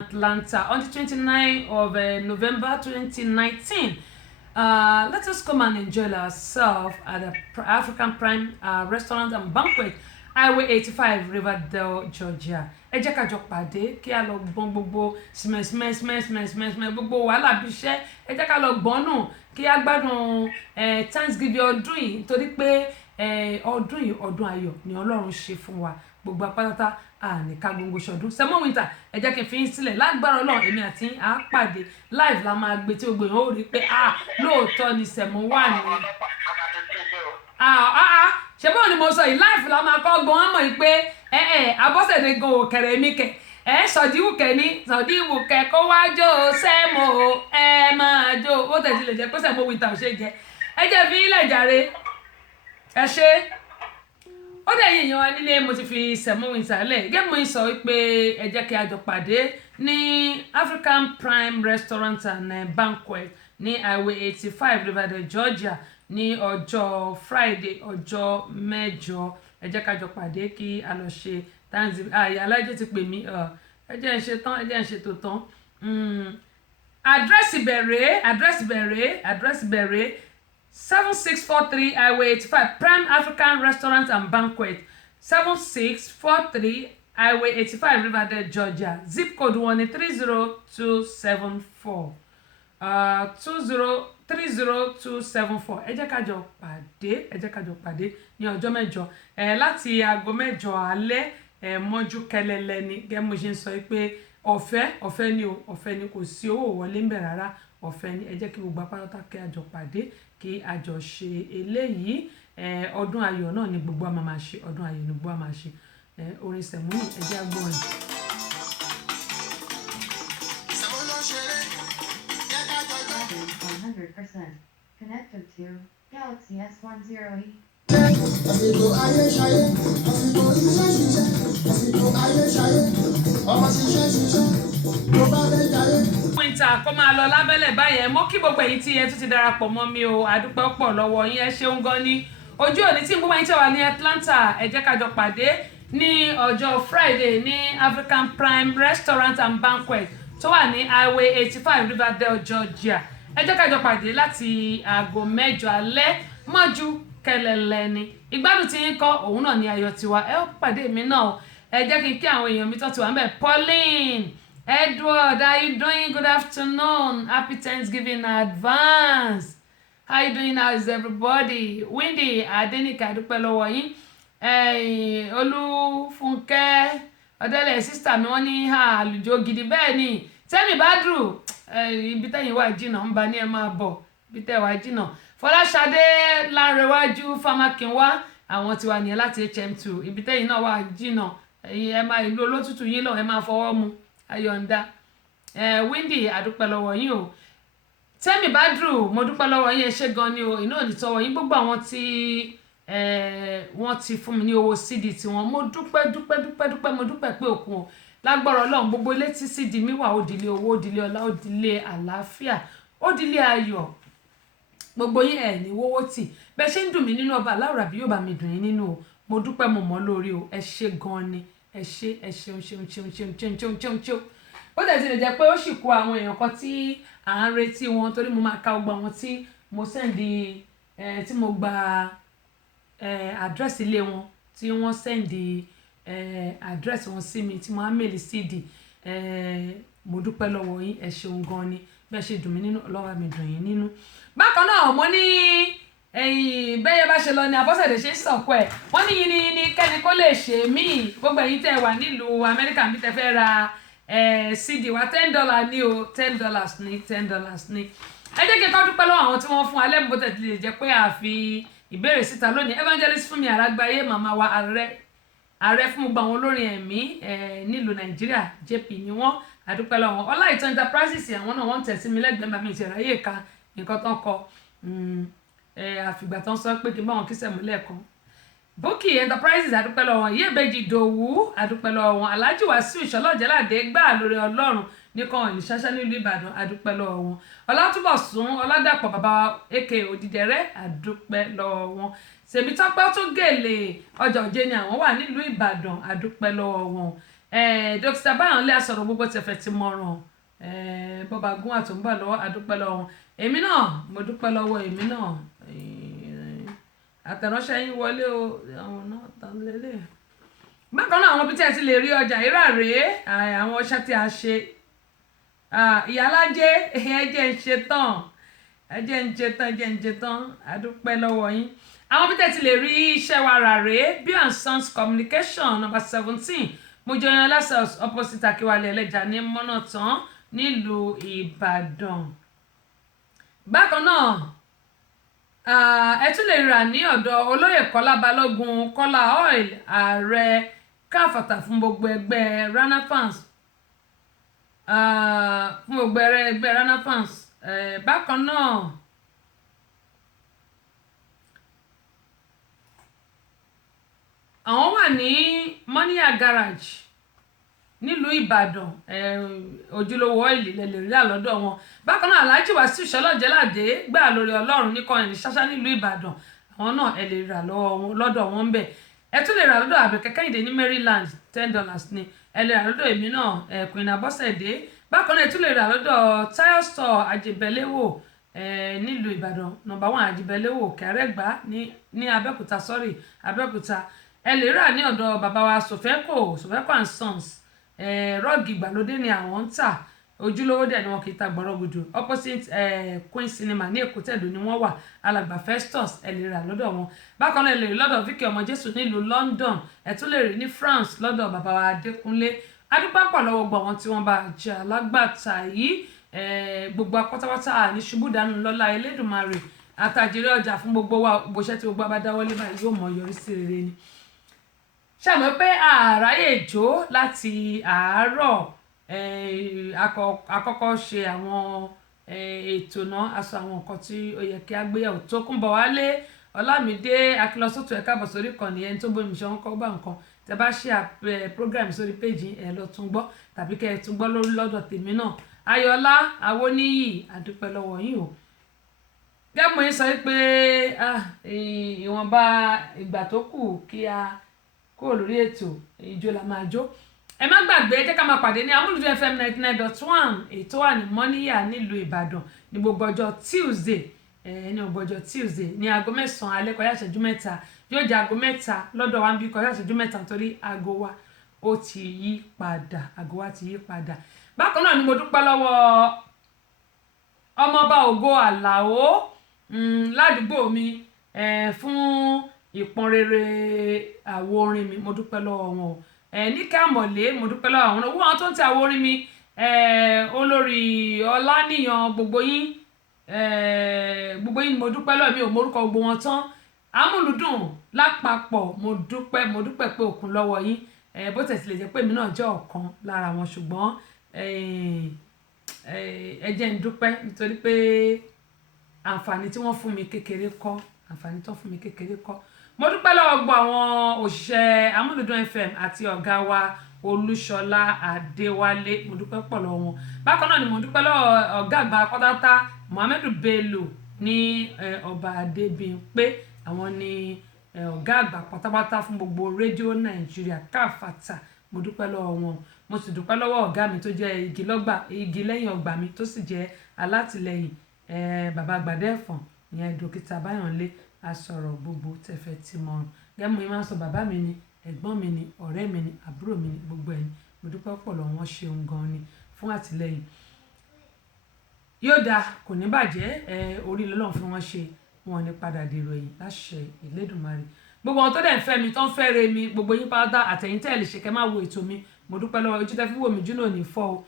Atlanta on the 29th of November 2019. Let us come and enjoy ourselves at the African Prime Restaurant and Banquet, Highway 85, Riverdale, Georgia. Ẹ jẹ́ ká jọ pàdé kí a lọ gbọ́n gbogbo smẹ́smẹ́smẹ́smẹ́smẹ́ gbogbo wàhálà bí iṣẹ́. Ẹ jẹ́ ká lọ gbọ́n nù kí a gbádùn Thanksgiving ọdún yìí nítorí pé ọdún yìí ọdún ayọ̀ ni Ọlọ́run ṣe fún wa gbogbo apátá àníká gbogbo ṣọdún. Semo Winter ẹ jẹ́ kí n fi yín sílẹ̀ lágbára Ọlọ́run èmi àti á pàdé live la máa gbé tí gbogbo èèyàn ó rí pé lóòótọ́ ni Semo wà ní. ṣé báwo ni mo sọ yìí live la máa kọ́ gbọ́n mọ̀ yìí pé Abọ́sẹ̀dé gan òkèrè mi kẹ̀ sọ̀díwùkẹ́ ní sọ̀díwùkẹ́ kó wá jó Semo ẹ máa jó ó tẹ̀sí lè jẹ́ pé Semo Winter ò ṣe jẹ́ ẹ jẹ́ fi ilẹ̀ jàre ẹ ṣe ó dẹ̀ yìí yan wa nílé mo ti fi Semo Winter lẹ̀ gẹ́gẹ́ mo sọ pé ẹ jẹ́ kí a jọ pàdé ní African Prime Restaurant and Banquet ní Highway 85 Riverdale, Georgia ní ọjọ́ Friday ọjọ́ mẹ́jọ ẹ jẹ́ ká jọ pàdé kí a lọ ṣe Thanksgiving àyà alájẹ ti pè mí ẹ jẹ́ ń ṣe tán ẹ jẹ́ ń ṣe tó tán àdírẹ́sì bẹ̀rẹ̀ 7643 Highway 85 Prime African Restaurant and Banquet 7643 Highway 85 Riverdale, Georgia. Zip code 13274 30274. ẹ jẹ́ ká jọ pàdé ní ọjọ́ mẹ́jọ láti aago mẹ́jọ alẹ́ mọ́jú kẹlẹ́lẹ́ ni gẹ́gẹ́ mo ṣe ń sọ pé ọ̀fẹ́ ni kò sí owó wọlé ń bẹ̀ rárá ọ̀fẹ́ ni ẹ jẹ́ kí gbogbo apáta kí a jọ pàdé kí a jọ ṣe eléyìí ọdún ayọ̀ náà ni gbogbo àmà máa ṣe ọdún ayọ̀ ni gbogbo àmà ṣe orin Semo ní ẹ jẹ́ agbọ́n rẹ̀. 100% connected to Galaxy S10e. àsìkò ayé ṣayé àsìkò iṣẹ́ ṣiṣẹ́ àsìkò ayé ṣayé ọmọ ṣiṣẹ́ ṣiṣẹ́ tó bá fẹ́ jayé. Winter kó máa lọ lábẹ́lẹ̀ báyẹn mo kí gbogbo èyí tí ẹ tún ti darapọ̀ mọ́ mi o àdúpẹ́ pọ̀ lọ́wọ́ yín ẹ ṣeun gan ni ojú òní tí gbogbo yín tẹ̀ wá ní Atlanta ẹ jẹ́ ká jọ pàdé ní ọjọ́ Friday ní African Prime Restaurant and Banquet tó wà ní Highway 85 Riverdale, Georgia ẹ jẹ́ ká jọ pàdé láti aago mẹ́jọ alẹ́ mọ́jú kẹlẹ́lẹ́ ni ìgbádùn tí yín kọ́ òun náà ni ayọ̀ tiwa ẹ ó pàdé mi náà ẹ jẹ́ kí n kí àwọn èèyàn mi tó ti wà ń bẹ̀ Pauline Edward, how you doing? Good afternoon. Happy Thanksgiving in advance. How you doing? How is everybody? Windy, Adenike, adúpẹ́ lọ́wọ́ yín. Olúfúnkẹ́, Ọdẹ́lẹ̀ sister mi wọ́n ní àlùjọ gidi bẹ́ẹ̀ ni. Tẹ́mi Badru, ibi tẹ́yìn wà jìnnà ń bá ní ẹ máa bọ̀. Ibi tẹ́ wà jìnnà. Fọláṣadé Lárẹ̀wájú Fámákinwá, àwọn ti wà nìyẹn láti HM2. Ibi tẹ́yìn náà wà jìnnà. Ẹ máa ìlú olótùtù yín lọ, ẹ máa fọwọ́ mu. Ayọ̀ǹda Windy àdúpẹ́ lọ́wọ́ yín o Tẹ́mi Badru mo dúpẹ́ lọ́wọ́ yín ẹ ṣé gan ni o iná ò ní tọ́wọ́ yín gbogbo àwọn tí wọ́n ti fún mi ní owó CD tiwọn mo dúpẹ́ mo dúpẹ́ pé òkun o lágbára Ọlọ́run gbogbo ilé tí CD mi wà ó dilé owó ó dilé ọlá ó dilé àlàáfíà ó dilé ayọ̀ gbogbo yín ẹ̀ ní wọ́wọ́ tì bẹ́ẹ̀ ṣe ń dùn mí nínú ọba aláwòrán àbí yóò bá mi dùn yín nínú o mo dúpẹ́ mo mọ̀ lórí o ẹ ṣé gan ni ẹ ṣeun ó dẹ̀ ti lè jẹ́ pé ó sì kó àwọn èèyàn kan tí à ń retí wọn torí mo máa ka gbogbo àwọn tí mo sẹ́ndì tí mo gba àdírẹ́sì ilé wọn tí wọ́n sẹ́ndì àdírẹ́sì wọn sí mi tí mo á mèlì CD mo dúpẹ́ lọ́wọ́ yín ẹ ṣeun gan ni bẹ́ẹ̀ ṣe dùn mí nínú ọlọ́wà mi dùn yín nínú. bákan náà mo ní bẹ́yẹ bá ṣe lọ ní Abọ́sẹ̀dé ṣe ń sọ̀kọ́ ẹ̀ wọ́n ní yín ní kẹ́ni kó lè ṣe míì gbogbo ẹ̀yin tẹ́ wà nílùú Amẹ́ríkà bí tẹ́ fẹ́ ra CD wa $10 ní o $10 ní ẹ jẹ́ kí n kọ́ dúpẹ́ lọ́wọ́ àwọn tí wọ́n fún alẹ́ bó tẹ̀ lè jẹ́ pé àfi ìbéèrè síta lónìí Evangelist Fúnmi Àràgbáyé màmá wa ààrẹ fún gbogbo àwọn olórin ẹ̀mí nílùú Nàìjíríà JP ni wọ́n àdúpẹ́ lọ́wọ́ Ọláìtàn Enterprises àwọn náà wọ́n ń tẹ̀sí mi lẹ́gbẹ̀ẹ́ bàmí ìṣẹ̀ráyè ka nǹkan tán kọ àfìgbà tán sọ pé kí n bá wọn kí Sẹ̀mú lẹ́ẹ̀kan Bukky Enterprises àdúpẹ́ lọ́wọ́ Iyèbèjì Ìdòwú àdúpẹ́ lọ́wọ́ Alhaji Wasiu Ìṣọlọ́jẹ́ládé gbà lórí Ọlọ́run nìkan ìlú ṣáṣá nílùú Ìbàdàn àdúpẹ́ lọ́wọ́ wọn Ọlátúbọ̀sún Ọládàpọ̀ bàbá aka Òdìdẹrẹ́ àdúpẹ́ lọ́wọ́ wọn Sèmítọ́pẹ́ tó gèlè ọjà òjé ni àwọn wà nílùú Ìbàdàn àdúpẹ́ lọ́wọ́ wọn dókítà Báyọ̀nlé asọ̀rọ̀ gbogbo tẹ̀fẹ̀ ti mọ̀ràn bọ́ba gún àtúnbà lọ́wọ́ adúpẹ́ lọ́wọ́ èmi náà mo dúpẹ́ lọ́wọ́ èmi náà àtẹ̀ránṣẹ́ yín wọlé o àwọn náà tán lélẹ̀. Bákan náà àwọn ibi tí ẹ ti lè rí ọjà rírà rèé àwọn ọṣẹ tí a ṣe ìyálájé ẹjẹ ń ṣe tán adúpẹ́ lọ́wọ́ yín. Àwọn ibi tí ẹ ti lè rí iṣẹ́ wa rà rèé B& Sons Communication number 17 Mojoyinlọlá House opposite Akíwálé Ẹlẹ́ja ní Mọ́nàtán nílùú Ìbàdàn. Bákan náà ẹ tún lè rà ní ọ̀dọ̀ olóyè Kọ́lá Balógun Kọ́lá oil ààrẹ káfàtà fún gbogbo ẹgbẹ́ Rana fans fún gbogbo ẹgbẹ́ Rana fans. Bákan náà àwọn wà ní Mọ́níyà garage nílùú Ìbàdàn ojúlówó ọ́ìlì lẹ́lẹ̀ rí àlọ́dọ̀ wọn. Bákan náà Alhaji Wasiu Ṣọlọ́jẹ́ládé gbà lórí Ọlọ́run ní kọrin ní ṣáṣá nílùú Ìbàdàn àwọn náà ẹ lè rà lọ́dọ̀ wọn ń bẹ̀. Ẹ tún lè rà lọ́dọ̀ Àbẹ̀kẹ́ Kẹ́hìndé ní Maryland $10 ni ẹ lè rà lọ́dọ̀ èmi náà Queen Abọ́sẹ̀dé. Bákan náà ẹ tún lè rà lọ́dọ̀ Tayo Store Ajibelewo nílùú Ìbàdàn number 1 Ajibelewo Kẹrẹ́gbá ní Abẹ́òkúta Abẹ́òkúta. Ẹ lè rà ní ọ̀dọ̀ bàbá wa Sofeco and Sons rọ́ọ̀gì ìgbàlódé ni àwọn ń tà ojúlówó dẹ̀ ni wọn kì í ta gbọ́rọ́gùdù opposite Queen Cinema ní Èkó Tẹ̀dó ni wọ́n wà alàgbà Festus ẹ lè rà lọ́dọ̀ wọn. Bákan náà ẹ lè rí lọ́dọ̀ Vicky ọmọ Jésù nílùú London ẹ tún lè rí ní France lọ́dọ̀ bàbá wa Adékúnlé. Adúpẹ́ pọ̀ lọ́wọ́ gbọ́ àwọn tí wọ́n bá jẹ́ alágbàtà yìí gbogbo apátápátá ní ṣubú dànù lọ́lá Elédùmarè àtàjèrè ọjà fún gbogbo wa gbogbo iṣẹ́ tí gbogbo abádáwọlé báyìí yóò mọ yọrí sí rere ni. Ṣàmọ́ pé àráyè jó láti àárọ̀ àkọ́kọ́ ṣe àwọn ètò náà aṣọ àwọn nǹkan tí ó yẹ kí a gbéyàwó tó kún bọ̀ wálé Ọlámídé Akílọ́sọ́tò ẹ̀ka bọ̀ sórí ìkànnì ẹni tó bómi ṣe wọn kọ́ bá nǹkan tẹ bá ṣe program sórí péjì ẹ lọ tún gbọ́ tàbí kẹ́ ẹ tún gbọ́ lórí lọ́dọ̀ tèmi náà Ayọ̀lá Awóníyì àdúpẹ́ lọ́wọ́ yín o. Gẹ́gẹ́ yín sọ pé ìwọ̀nba ìgbà tó kù kí a kó lórí ètò ìjó la máa jó. Ẹ má gbàgbé jẹ́ ká máa pàdé ní Amúlùdún FM 99.1 ètò wà ní Mọ́níyà nílùú Ìbàdàn ní gbogbo ọjọ́ Tuesday ní aago 9 alẹ́ kọjá ìṣẹ́jú 3 yóò jẹ́ aago 3 lọ́dọ̀ wa ń bí kọjá ìṣẹ́jú 3 torí aago wa ó ti yí padà. Bákan náà ni mo dúpẹ́ lọ́wọ́ ọmọọba Ògo Àlàó ládùúgbò mi fún ìpọ́nrere àwo orin mi mo dúpẹ́ lọ́wọ́ wọn o. Ní Kàmọ̀lé mo dúpẹ́ lọ́wọ́ àwọn owó àwọn tó ń tẹ àwo orin mi olórí Ọláníyàn gbogbo yín mo dúpẹ́ lọ́wọ́ mi ò morúkọ gbogbo wọn tán. Amúlùdùn lápapọ̀ mo dúpẹ́ pé òkun lọ́wọ́ yín bó tẹ̀ tilẹ̀ jẹ́ pé èmi náà jẹ́ ọ̀kan lára wọn ṣùgbọ́n ẹ jẹ́ n dúpẹ́ nítorí pé àǹfààní tí wọ́n fún mi kékeré kọ́ mo dúpẹ́ lọ́wọ́ gbogbo àwọn òṣìṣẹ́ Amúlùdùn FM àti ọ̀gá wa Olúṣọlá Adéwálé mo dúpẹ́ pọ̀ lọ́wọ́ wọn. Bákan náà ni mo dúpẹ́ lọ́wọ́ ọ̀gá àgbà pátátá Muhammadu Bello ní ọba Adébímpé àwọn ni ọ̀gá àgbà pátápátá fún gbogbo rédíò Nàìjíríà káfàtà mo dúpẹ́ lọ́wọ́ wọn. Mo sì dúpẹ́ lọ́wọ́ ọ̀gá mi tó jẹ́ igi lẹ́yìn ọgbà mi tó sì jẹ́ alátìlẹyìn bàbá Gbàdẹ́fọ̀n ìyẹn dókítà Báyọ̀nlé asọ̀rọ̀ gbogbo tẹ̀fẹ̀ tí mọ̀ràn gẹ́gẹ́ mo máa ń sọ bàbá mi ni ẹ̀gbọ́n mi ni ọ̀rẹ́ mi ni àbúrò mi ni gbogbo ẹni mo dúpẹ́ pọ̀ lọ́wọ́ wọn ṣeun gan ni fún àtìlẹyìn. Yóò dáa kò ní bàjẹ́ orí lọ́lọ́run fún wọn ṣe wọn ní padà dèrò ẹ̀yìn láṣẹ Elédùmarè. Gbogbo àwọn tó dẹ̀ ń fẹ́ mi tó ń fẹ́ re mi gbogbo yín pátá àtẹ̀yìn tẹ́lẹ̀ ṣe kẹ́ máa wo ètò mi mo dúpẹ́ lọ́wọ́ ojú tẹ́ fi wò mí júnà ní fọ́ o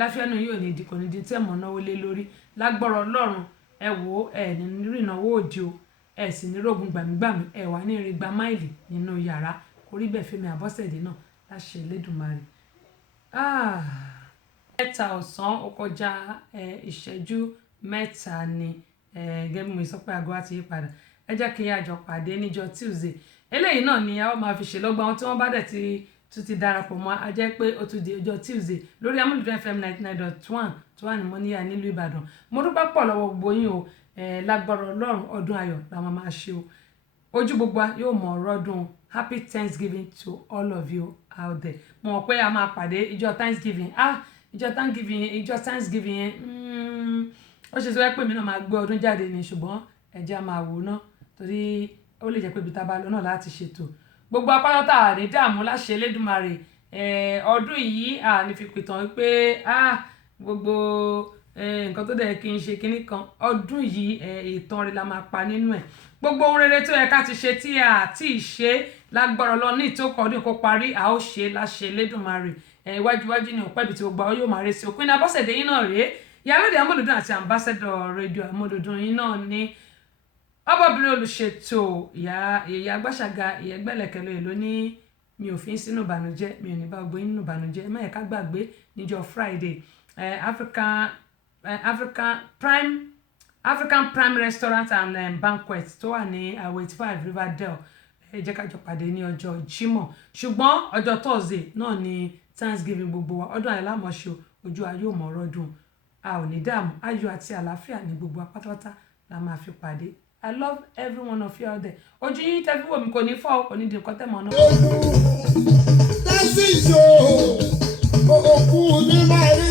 láfíàánú yóò ní ìdí kò ní di tẹ́ mọ̀ náwó lé lórí lágbọ́rọ̀ Ọlọ́run ẹ wò ẹ ní rìnàwó òde o ẹ sì ní rògùn gbàmígbàmí ẹ wà ní irin gba máìlì nínú yàrá orí bẹ́ẹ̀ Fẹ́mi Abọ́sẹ̀dé náà láṣẹ Elédùmarè. 3 ọ̀sán ó kọjá ìṣẹ́jú 3 ni gẹ́gẹ́ bí mo sọ pé aago á ti yí padà ẹ jẹ́ kí n àjọ pàdé níjọ́ Tuesday eléyìí náà ni a ó máa fi ṣèlọ́gbà àwọn tí wọ́n bá dẹ̀ ti darapọ̀ mọ́ a jẹ́ pé ó tún di ọjọ́ Tuesday lórí Amúlùdùn FM 99.1 tó wà ní Mọ́níyà nílùú Ìbàdàn mo dúpẹ́ pọ̀ lọ́wọ́ gbogbo yín o lágbára Ọlọ́run ọdún ayọ̀ la máa ṣe o ojú gbogbo yóò mọ̀ ọ́rọ́dún happy Thanksgiving to all of you out there. Mo mọ̀ pé a máa pàdé ìjọ Thanksgiving ìjọ Thanksgiving yẹn ó ṣe sọ pé mi náà máa gbé ọdún jáde ni ṣùgbọ́n ẹ jẹ́ a máa wò ná torí ó lè jẹ́ pé ibi tá a bá lọ náà láti ṣètò gbogbo apátá àrí dààmú láṣẹ Elédùmarè ọdún yìí ní fi pìtàn wípé gbogbo nǹkan tó dẹ̀ kí n ṣe kinní kan ọdún yìí ìtàn rẹ̀ la máa pa nínú ẹ̀ gbogbo ohun rere tó yẹ ká ti ṣe tí a ti ṣe lágbára Ọlọ́run ní ìtókọ̀ ọdún kó parí a ó ṣe láṣẹ Elédùmarè iwájúwájú ní òpẹ́ ibi tí gbogbo yóò máa rẹ̀ sí òpin Abọ́sẹ̀dé yín náà rèé Ìyálóde Amúlùdùn àti ambassador rédíò Amúlùdùn yín náà ní ọbọ̀bìnrin olùṣètò ìyá agbáṣàga ìyá ẹgbẹ́lẹ̀kẹ̀lẹ̀ èlò ní mi ò fi ń sínú ìbànújẹ́ mi ò ní bá gbé nínú ìbànújẹ́ ẹ má yẹ ká gbàgbé níjọ́ Friday African Prime Restaurant and Banquet tó wà ní 85 Riverdale ẹ jẹ́ ká jọ pàdé ní ọjọ́ Jímọ̀ ṣùgbọ́n ọjọ́ Thursday náà ni Thanksgiving gbogbo wa ọdún ayé lámọ̀ṣọ́ ojú ayé ò mọ̀ ọrọ̀dún a ò ní dààmú ayọ̀ àti àlàáfíà ní gbogbo apátápátá la máa fi pàdé I love every one of you out there ojú yín tẹ́ fi wò mí kò ní fọ́ kò ní di nǹkan tẹ́ mọ̀ náà. That's it, yo. Òkú ní máa rí